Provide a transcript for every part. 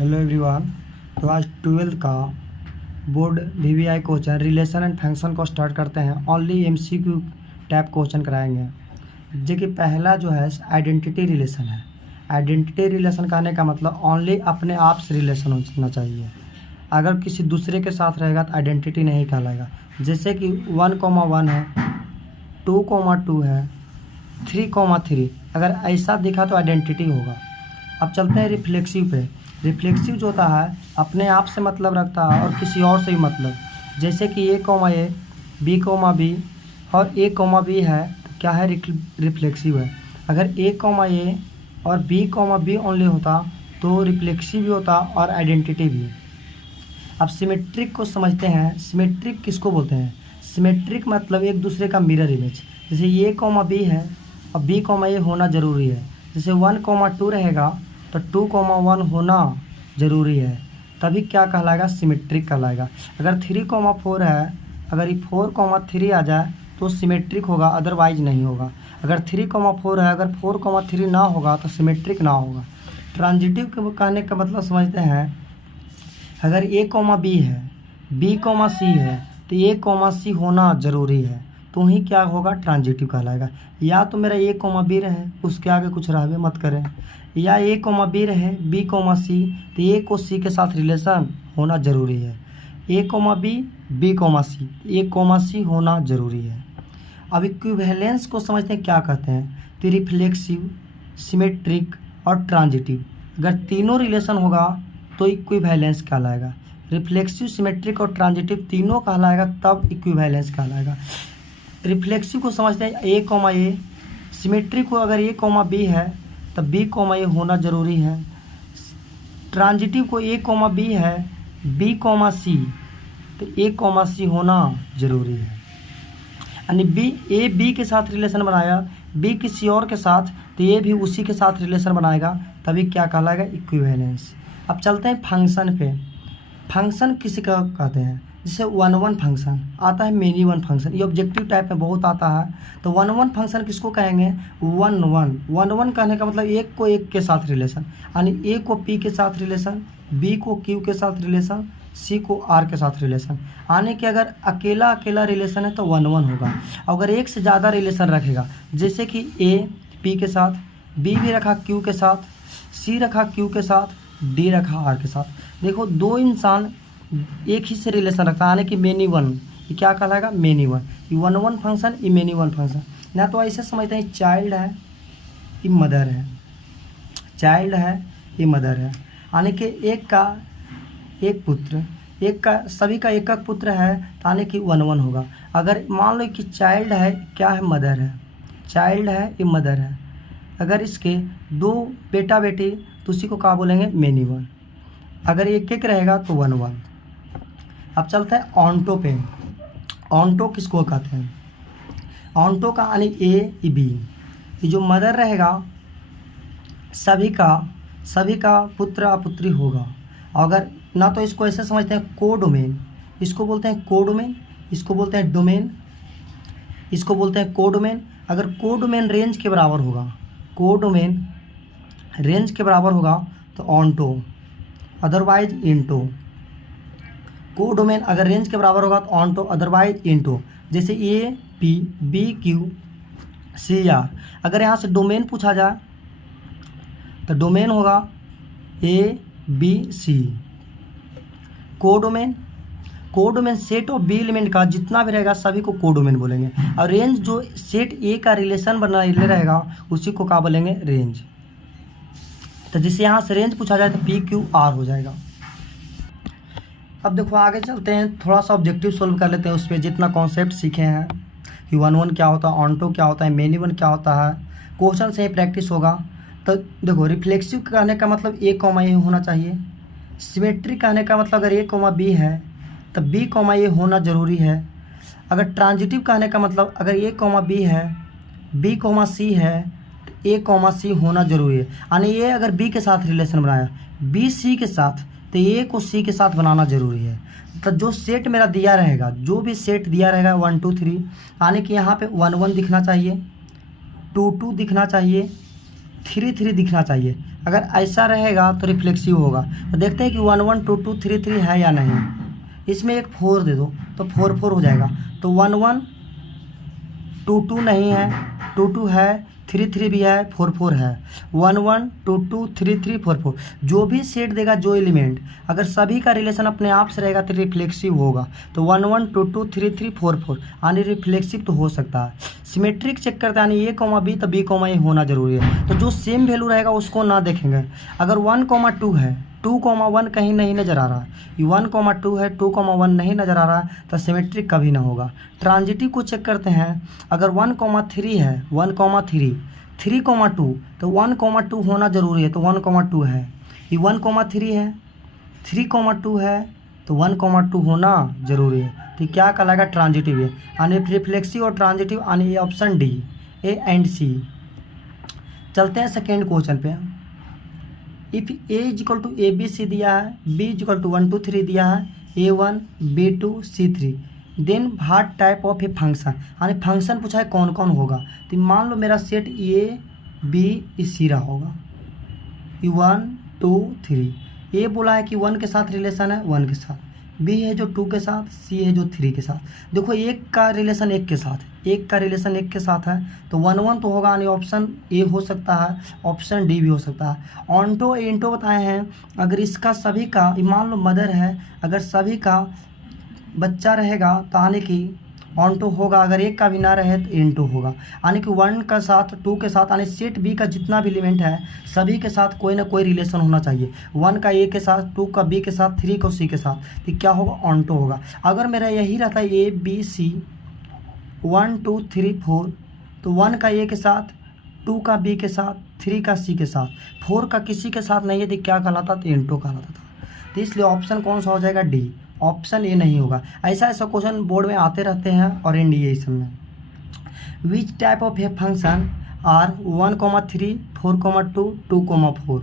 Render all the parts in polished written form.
Hello everyone. तो आज 12th का board VVI question relation and function को स्टार्ट करते हैं। ओनली एमसीक्यू टाइप क्वेश्चन कराएंगे। जो कि पहला जो है आइडेंटिटी रिलेशन है। आइडेंटिटी रिलेशन कहने का मतलब ओनली अपने आप से रिलेशन होना चाहिए। अगर किसी दूसरे के साथ रहेगा तो आइडेंटिटी नहीं कहलाएगा। जैसे कि 1,1 है, 2,2 है, 3,3। अगर ऐसा दिखा तो आइडेंटिटी होगा। अब चलते हैं रिफ्लेक्सिव पे। रिफ्लेक्सिव जो होता है अपने आप से मतलब रखता है और किसी और से भी मतलब। जैसे कि A, B, B और A, B है तो क्या है, रिफ्लेक्सिव है। अगर A, A और B ओनली होता तो रिफ्लेक्सिव भी होता और आइडेंटिटी भी। अब सिमेट्रिक को समझते हैं। सिमेट्रिक किसको बोलते हैं? सिमेट्रिक मतलब एक दूसरे का मिरर इमेज। जैसे A, B है और B, A होना ज़रूरी है। जैसे 1,2 रहेगा तो 2,1 होना ज़रूरी है, तभी क्या कहलाएगा, सिमेट्रिक कहलाएगा। अगर 3,4 है, अगर ये 4,3 आ जाए तो सिमेट्रिक होगा, अदरवाइज नहीं होगा। अगर 3,4 है, अगर 4,3 ना होगा तो सिमेट्रिक ना होगा। ट्रांजिटिव के कहने का मतलब समझते हैं। अगर A, B है, B, C है तो A, C होना ज़रूरी है, तो ही क्या होगा, ट्रांजिटिव कहलाएगा। या तो मेरा A, B रहे, उसके आगे कुछ रहबे मत करें, या A, B रहे, B, C तो A को C के साथ रिलेशन होना ज़रूरी है। A, B, C, A, C होना ज़रूरी है। अब इक्विवेलेंस को समझते हैं क्या कहते हैं। तो रिफ्लेक्सिव, सिमेट्रिक और ट्रांजिटिव, अगर तीनों रिलेशन होगा तो इक्विवेलेंस कहलाएगा। रिफ्लेक्सिव, सिमेट्रिक और ट्रांजिटिव तीनों कहलाएगा तब इक्विवेलेंस कहलाएगा। रिफ्लेक्सिव को समझते हैं A, A। सिमेट्रिक को अगर A, B है तब B, A होना ज़रूरी है। ट्रांजिटिव को A, B है, B, C तो A, C होना ज़रूरी है। यानी A, B के साथ रिलेशन बनाया, B किसी और के साथ तो A भी उसी के साथ रिलेशन बनाएगा, तभी क्या कहलाएगा, इक्विवेलेंस। अब चलते हैं फंक्शन पे। फंक्शन किसी का कहते हैं? जैसे 1 फंक्शन आता है, मेनी वन फंक्शन, ये ऑब्जेक्टिव टाइप में बहुत आता है। तो 1 फंक्शन किसको कहेंगे? 1 कहने का मतलब एक को एक के साथ रिलेशन, यानी A को P के साथ रिलेशन, B को Q के साथ रिलेशन, C को R के साथ रिलेशन। यानी कि अगर अकेला अकेला रिलेशन है तो 1 होगा। अगर एक से ज़्यादा रिलेशन रखेगा, जैसे कि A P के साथ, B भी रखा Q के साथ, C रखा Q के साथ, D रखा R के साथ। देखो दो इंसान एक ही से रिलेशन रखता है, यानी कि मेनी वन, ये क्या कहलाएगा, मेनी वन। ये 1 फंक्शन, ये मेनी वन फंक्शन। ना तो ऐसे समझते हैं चाइल्ड है, ये मदर है, चाइल्ड है, ये मदर है, यानी कि एक का एक पुत्र, एक का सभी का एक पुत्र है, यानी कि 1 होगा। अगर मान लो कि चाइल्ड है, क्या है, मदर है, चाइल्ड है, ये मदर है। अगर इसके 2 बेटा बेटी तो उसी को क्या बोलेंगे, मेनी वन। अगर एक एक रहेगा तो 1। अब चलते हैं ऑन्टो पे। ऑन्टो किसको कहते हैं? ऑन्टो का यानी A, B, ये जो मदर रहेगा सभी का पुत्र अपुत्री होगा। अगर ना तो इसको ऐसे समझते हैं कोडोमेन, इसको बोलते हैं कोडोमेन, इसको बोलते हैं डोमेन, इसको बोलते हैं कोडोमेन। अगर कोडोमेन रेंज के बराबर होगा, कोडोमेन रेंज के बराबर होगा तो ऑन्टो, अदरवाइज इंटो। कोडोमेन अगर रेंज के बराबर होगा तो ऑन्टो, अदरवाइज इंटो। जैसे A, P, B, Q, C, R। अगर यहाँ से डोमेन पूछा जाए तो डोमेन होगा A, B, C। Codomain set of B element का जितना भी रहेगा सभी को कोडोमेन बोलेंगे। और रेंज जो सेट A का रिलेशन बना रहेगा उसी को क्या बोलेंगे, रेंज। तो जैसे यहाँ से रेंज पूछा जाए तो P, Q, R हो जाएगा। अब देखो आगे चलते हैं, थोड़ा सा ऑब्जेक्टिव सोल्व कर लेते हैं। उस पर जितना कॉन्सेप्ट सीखे हैं कि 1 क्या होता है, ऑन्टो क्या होता है, मेनी वन क्या होता है, क्वेश्चन से ही प्रैक्टिस होगा। तो देखो रिफ्लेक्सिव कहने का मतलब A, A होना चाहिए। सिमेट्रिक कहने का मतलब अगर A, B है तो B, A होना ज़रूरी है। अगर ट्रांजिटिव कहने का मतलब अगर A, B है, B, C है तो A, C होना ज़रूरी है। यानी ये अगर B के साथ रिलेशन बनाया, B C के साथ, तो A को C के साथ बनाना ज़रूरी है। तो जो सेट मेरा दिया रहेगा, जो भी सेट दिया रहेगा 1 2 3, यानी कि यहाँ पे 1 1 दिखना चाहिए, 2 2 दिखना चाहिए, 3 3 दिखना चाहिए। अगर ऐसा रहेगा तो रिफ्लेक्सिव होगा। तो देखते हैं कि 1 1 2 2 3 3 है या नहीं। इसमें एक 4 दे दो तो 4 4 हो जाएगा। तो 1 1 2 2 नहीं है, 2 2 है, 3 3 भी है, 4 4 है। 1 1 2 2 3 3 4 4 जो भी सेट देगा, जो एलिमेंट अगर सभी का रिलेशन अपने आप से रहेगा तो रिफ्लेक्सिव होगा। तो 1 1 2 2 3 3 4 4 यानी रिफ्लेक्सिव तो हो सकता है। सिमेट्रिक चेक करते हैं यानी ए कॉमा बी तो बी कॉमा ए होना जरूरी है। तो जो सेम वैल्यू रहेगा उसको ना देखेंगे। अगर 1 2 है, 2 1 कहीं नहीं नज़र आ रहा है, 1 2 है, 2 1 नहीं नज़र आ रहा है तो सिमेट्रिक कभी ना होगा। ट्रांजिटिव को चेक करते हैं। अगर 1 3 है, 1 3 3 2 तो 1 2 होना जरूरी है। तो 1 2 है, ये 1 3 है, 3 2 है तो 1 2 होना जरूरी है। तो क्या कहलाएगा? ट्रांजिटिव है। यानी रिफ्लेक्सिव और ट्रांजिटिव यानी option D, A and C. चलते हैं सेकेंड क्वेश्चन पे। If A is equal to A B C दिया है, बी इज इक्वल टू 1 2 3 दिया है, A1 B2 C3, then what type of a function, यानी फंक्शन पूछा है कौन कौन होगा। तो मान लो मेरा सेट ए बी सी रहा होगा, 1 2 3। ए बोला है कि 1 के साथ रिलेशन है, 1 के साथ, बी है जो 2 के साथ, सी है जो 3 के साथ। देखो एक का रिलेशन एक के साथ है, एक का रिलेशन एक के साथ है तो 1 1 तो होगा, यानी ऑप्शन ए हो सकता है, ऑप्शन डी भी हो सकता है। ऑन्टो इंटो बताए हैं, अगर इसका सभी का, मान लो मदर है, अगर सभी का बच्चा रहेगा तो यानी कि ऑन्टो होगा, अगर एक का भी ना रहे तो इंटो होगा। यानी कि 1 का साथ 2 के साथ, यानी सेट बी का जितना भी एलिमेंट है सभी के साथ कोई ना कोई रिलेशन होना चाहिए। 1 का ए के साथ, 2 का बी के साथ, 3 का सी के साथ, तो क्या होगा? ऑन्टो होगा। अगर मेरा यही रहता है ए बी सी 1 2 3 4, तो 1 का ए के साथ, 2 का बी के साथ, 3 का सी के साथ, 4 का किसी के साथ नहीं है तो क्या कहलाता? तो इंटो कहलाता था। तो इसलिए ऑप्शन कौन सा हो जाएगा? डी, ऑप्शन ए नहीं होगा। ऐसा ऐसा क्वेश्चन बोर्ड में आते रहते हैं और एनडीए सब में। Which type of a function are 1 3 4 2 2 4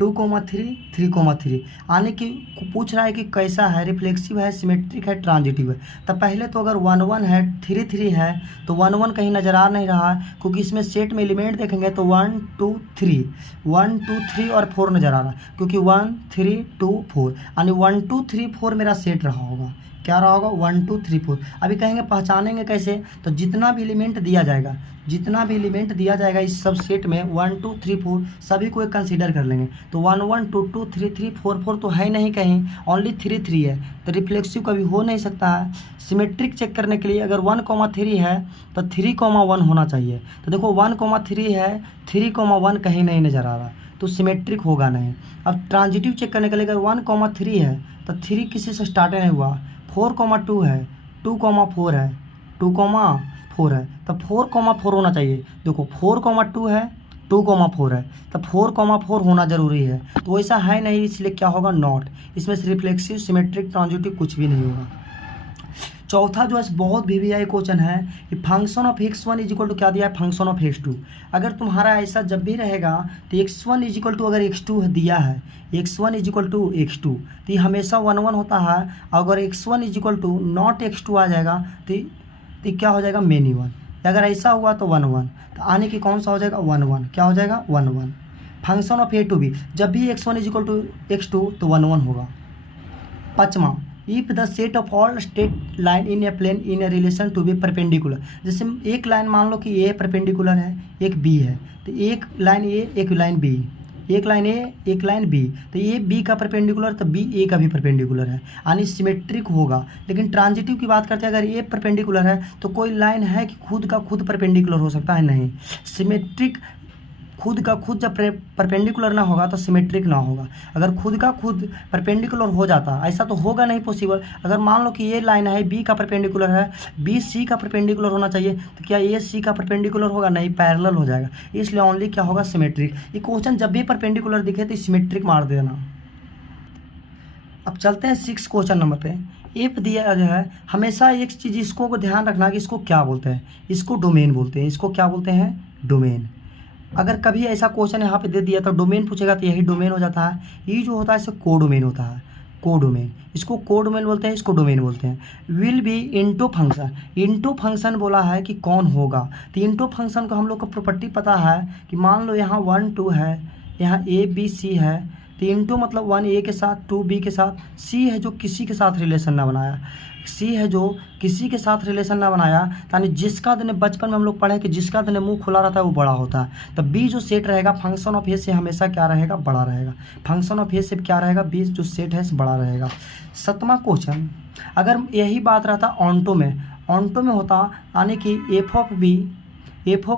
2 3 3 3, यानी कि पूछ रहा है कि कैसा है, रिफ्लेक्सिव है, सिमेट्रिक है, ट्रांजिटिव है। तो पहले तो अगर 1 1 है, 3 3 है तो 1 1 कहीं नज़र आ नहीं रहा है, क्योंकि इसमें सेट में एलिमेंट देखेंगे तो 1 2 3 1 2 3 और 4 नज़र आ रहा है, क्योंकि 1 3 2 4 यानी 1 2 3 4 मेरा सेट रहा होगा। क्या रहा होगा? 1 2 3 4। अभी कहेंगे पहचानेंगे कैसे? तो जितना भी एलिमेंट दिया जाएगा, जितना भी एलिमेंट दिया जाएगा इस सब सेट में 1 2 3 4 सभी को एक कंसीडर कर लेंगे। तो 1 1 2 2 3 3 4 4 तो है नहीं कहीं, ओनली 3 3 है, तो रिफ्लेक्सिव कभी हो नहीं सकता है। सिमेट्रिक चेक करने के लिए अगर 1 3 है तो 3 1 होना चाहिए। तो देखो 1 3 है, 3 1 कहीं नहीं नज़र आ रहा, तो सिमेट्रिक होगा नहीं। अब ट्रांजिटिव चेक करने के लिए अगर 1 3 है तो 3 किसी से स्टार्ट नहीं हुआ, 4 2 है, 2 4 है, 2 4 है, तो 4 4 होना चाहिए। देखो 4 2 है, 2 4 है, तो 4 4 होना जरूरी है, तो ऐसा है नहीं, इसलिए क्या होगा? नॉट। इसमें से रिफ्लेक्सिव, सिमेट्रिक, ट्रांजिटिव कुछ भी नहीं होगा। चौथा जो है बहुत VVI क्वेश्चन है कि function of x1 is equal to क्या दिया है? Function of x2। अगर तुम्हारा ऐसा जब भी रहेगा तो x1 इज इक्वल टू अगर x2 दिया है, x1 is equal to x2, तो ये हमेशा 1 1 होता है। अगर x1 is equal to not x2 आ जाएगा तो क्या हो जाएगा? मेनी 1। अगर ऐसा हुआ तो 1 1, तो आने की कौन सा हो जाएगा? 1 1। क्या हो जाएगा? 1 1। फंक्शन ऑफ a2 भी जब भी x1 is equal to x2 तो 1 1 होगा। पाँचवा, if the set of all straight line in a plane in a relation to be perpendicular. जैसे एक लाइन मान लो कि ए परपेंडिकुलर है, एक बी है, तो एक लाइन ए एक लाइन बी, एक लाइन ए एक लाइन बी, तो ए बी का परपेंडिकुलर तो बी ए का भी परपेंडिकुलर है, यानी सिमेट्रिक होगा। लेकिन ट्रांजिटिव की बात करते हैं, अगर ए परपेंडिकुलर है तो कोई लाइन है कि खुद का खुद परपेंडिकुलर हो सकता है? नहीं। सिमेट्रिक खुद का खुद जब परपेंडिकुलर ना होगा तो सिमेट्रिक ना होगा। अगर खुद का खुद परपेंडिकुलर हो जाता, ऐसा तो होगा नहीं पॉसिबल। अगर मान लो कि ये लाइन है बी का परपेंडिकुलर है, बी सी का परपेंडिकुलर होना चाहिए, तो क्या ये सी का परपेंडिकुलर होगा? नहीं, पैरेलल हो जाएगा। इसलिए ओनली क्या होगा? सिमेट्रिक। ये क्वेश्चन जब भी परपेंडिकुलर दिखे तो सिमेट्रिक मार देना। अब चलते हैं 6 क्वेश्चन नंबर पे। इफ दिया जो है, हमेशा एक चीज़ इसको ध्यान रखना कि इसको क्या बोलते हैं? इसको डोमेन बोलते हैं। इसको क्या बोलते हैं? डोमेन। अगर कभी ऐसा क्वेश्चन यहाँ पे दे दिया तो डोमेन पूछेगा तो यही डोमेन हो जाता है। ये जो होता है इसे कोडोमेन होता है, कोडोमेन। इसको कोडोमेन बोलते हैं, इसको डोमेन बोलते हैं। Will be into function. Into function बोला है कि कौन होगा, तो इनटू फंक्शन को हम लोग को प्रॉपर्टी पता है कि मान लो यहाँ 1 2 है, यहाँ ए बी सी है, तो इंटू मतलब 1 ए के साथ, 2 बी के साथ, सी है जो किसी के साथ रिलेशन ना बनाया, सी है जो किसी के साथ रिलेशन ना बनाया, यानी जिसका दिन बचपन में हम लोग पढ़े कि जिसका दिन मुंह खुला रहता है वो बड़ा होता है। तो बी जो सेट रहेगा फंक्शन ऑफ ए से हमेशा क्या रहेगा, बड़ा रहेगा। फंक्शन ऑफ ए से क्या रहेगा, बी जो सेट है बड़ा रहेगा। 7वां क्वेश्चन, अगर यही बात रहता ऑन्टो में होता, यानी कि एफ ऑफ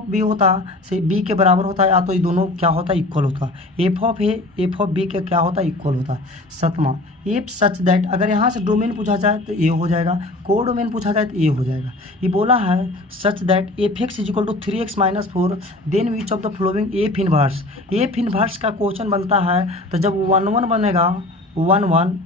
बी होता से बी के बराबर होता है, या तो ये दोनों क्या होता है, इक्वल होता। एफ ऑफ बी के क्या होता है, इक्वल होता। 7वां, इफ सच दैट, अगर यहाँ से डोमेन पूछा जाए तो ये हो जाएगा, को डोमेन पूछा जाए तो ये हो जाएगा। ये बोला है such that f x is equal to 3x minus 4, then which of the following f inverse. F inverse का क्वेश्चन बनता है तो जब 1 1 बनेगा, 1 1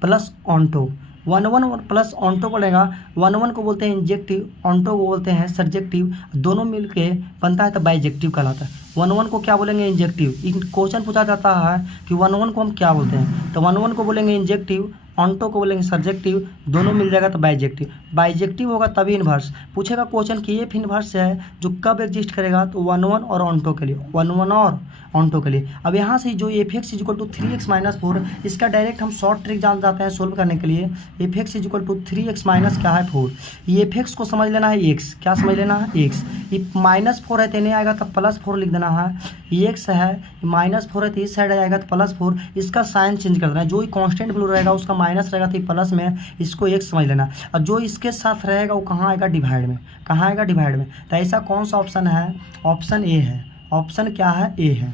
प्लस ऑन्टो, 1 1 प्लस ऑन्टो बनेगा। 1 1 को बोलते हैं इंजेक्टिव, ऑन्टो को बोलते हैं सर्जेक्टिव, दोनों मिलके बनता है तो बाइजेक्टिव कहलाता है। 1 1 को क्या बोलेंगे, इंजेक्टिव। क्वेश्चन पूछा जाता है कि 1 1 को हम क्या बोलते हैं, तो 1 1 को बोलेंगे इंजेक्टिव, ऑन्टो को बोलेंगे सर्जेक्टिव, दोनों मिल जाएगा तो बाइजेक्टिव। बाइजेक्टिव होगा तभी इन्वर्स पूछेगा क्वेश्चन कि एफ इन्वर्स है जो कब एग्जिस्ट करेगा, तो 1 1 और ऑन्टो के लिए, 1 1 और ऑन्टो के लिए। अब यहाँ से जो f x is equal to 3x minus 4, इसका डायरेक्ट हम शॉर्ट ट्रिक जान जाते हैं सोल्व करने के लिए। F x is equal to 3x minus क्या है 4, ये एफ एक्स को समझ लेना है x, क्या समझ लेना है x, ये -4 है तो नहीं आएगा तो +4 लिख देना है, ये x है -4 है तो इस साइड आएगा तो +4, इसका साइन चेंज कर देना है, जो ही कॉन्स्टेंट वैल्यू रहेगा उसका माइनस रहेगा तो प्लस में, इसको x समझ लेना। और जो इसके साथ रहेगा वो कहाँ आएगा, डिवाइड में, कहाँ आएगा, डिवाइड में। तो ऐसा कौन सा ऑप्शन है, ऑप्शन ए है। ऑप्शन क्या है, ए है।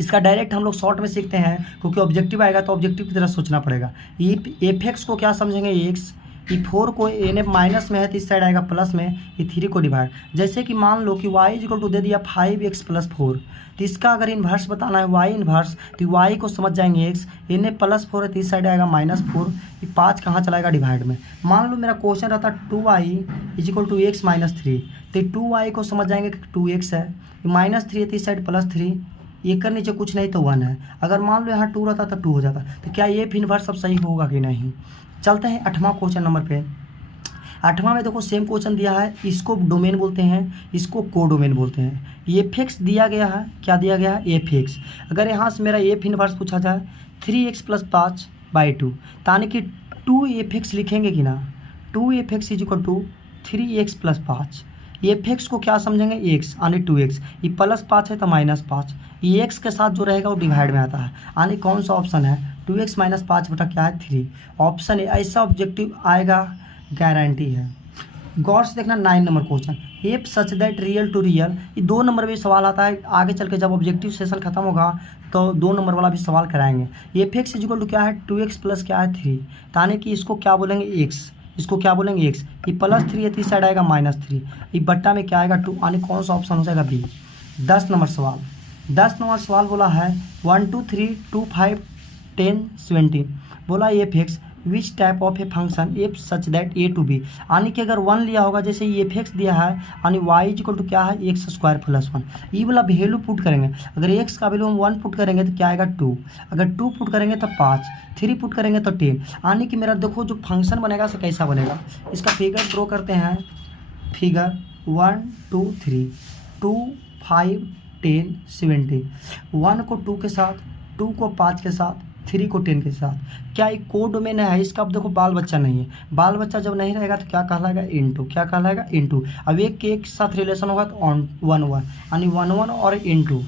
इसका डायरेक्ट हम लोग शॉर्ट में सीखते हैं क्योंकि ऑब्जेक्टिव आएगा तो ऑब्जेक्टिव की तरह सोचना पड़ेगा। एफ एक्स को क्या समझेंगे, एक्स, ये 4 को एन एफ माइनस में है तो इस साइड आएगा प्लस में, ये 3 को डिवाइड। जैसे कि मान लो कि वाई इक्वल टू दे दिया 5x + 4, तो इसका अगर इन्वर्स बताना है वाई इन्वर्स, तो वाई को समझ जाएंगे x, एन एफ +4 है तो इस साइड आएगा -4, ये 5 कहाँ चलाएगा, डिवाइड में। मान लो मेरा क्वेश्चन रहता 2y equal to x minus 3, तो 2y को समझ जाएंगे कि 2x है, -3 है तो इस साइड +3, ये कर नीचे कुछ नहीं तो 1 है। अगर मान लो यहाँ 2 रहता तो 2 हो जाता। तो क्या ये इन्वर्स सब सही होगा कि नहीं। चलते हैं 8वां क्वेश्चन नंबर पे। 8वां में देखो सेम क्वेश्चन दिया है, इसको डोमेन बोलते हैं, इसको को डोमेन बोलते हैं। एफ एक्स दिया गया है, क्या दिया गया है, एफ एक्स। अगर यहाँ से मेरा एफ इन्वर्स पूछा जाए 3x + 5/2, यानी कि 2f(x) लिखेंगे कि ना, 2f(x) equal to 3x + 5। F x को क्या समझेंगे, एक्स, यानी 2x, ये +5 है तो -5, ये x के साथ जो रहेगा वो डिवाइड में आता है, यानी कौन सा ऑप्शन है, 2x - 5 बटा क्या है 3। ऑप्शन है, ऐसा ऑब्जेक्टिव आएगा, गारंटी है। गौर से देखना 9 number question, f such that real to real, ये 2 नंबर भी सवाल आता है। आगे चल के जब ऑब्जेक्टिव सेशन खत्म होगा तो 2 नंबर वाला भी सवाल कराएंगे। एफ एक्स इक्वल टू क्या है, 2x + क्या है 3, यानी कि इसको क्या बोलेंगे x, इसको क्या बोलेंगे x, ये +3 है तो इस साइड आएगा -3, ये बट्टा में क्या आएगा 2, यानी कौन सा ऑप्शन हो जाएगा बी। 10 नंबर सवाल, 10 नंबर सवाल बोला है 1 2 3 2 5 10 17, बोला f x which type of a function f such that A to B, यानी कि अगर 1 लिया होगा, जैसे ये एफ एक्स दिया है, यानी वाई इक्वल टू क्या है x² + 1, ये वाला वैल्यू पुट करेंगे। अगर x का वैल्यू हम 1 पुट करेंगे तो क्या आएगा 2, अगर 2 पुट करेंगे तो 5, 3 पुट करेंगे तो 10, यानी कि मेरा देखो जो फंक्शन बनेगा से कैसा बनेगा। इसका फिगर ड्रॉ करते हैं, फिगर 1 2 3 2 5 10 17, 1 को 2 के साथ, 2 को 5 के साथ, 3 को 10 के साथ। क्या एक को डोमेन है, इसका अब देखो बाल बच्चा नहीं है, बाल बच्चा जब नहीं रहेगा तो क्या कहलाएगा, इनटू, क्या कहलाएगा, इनटू। अब एक के एक साथ रिलेशन होगा तो 1 1, यानी 1 1 और इनटू,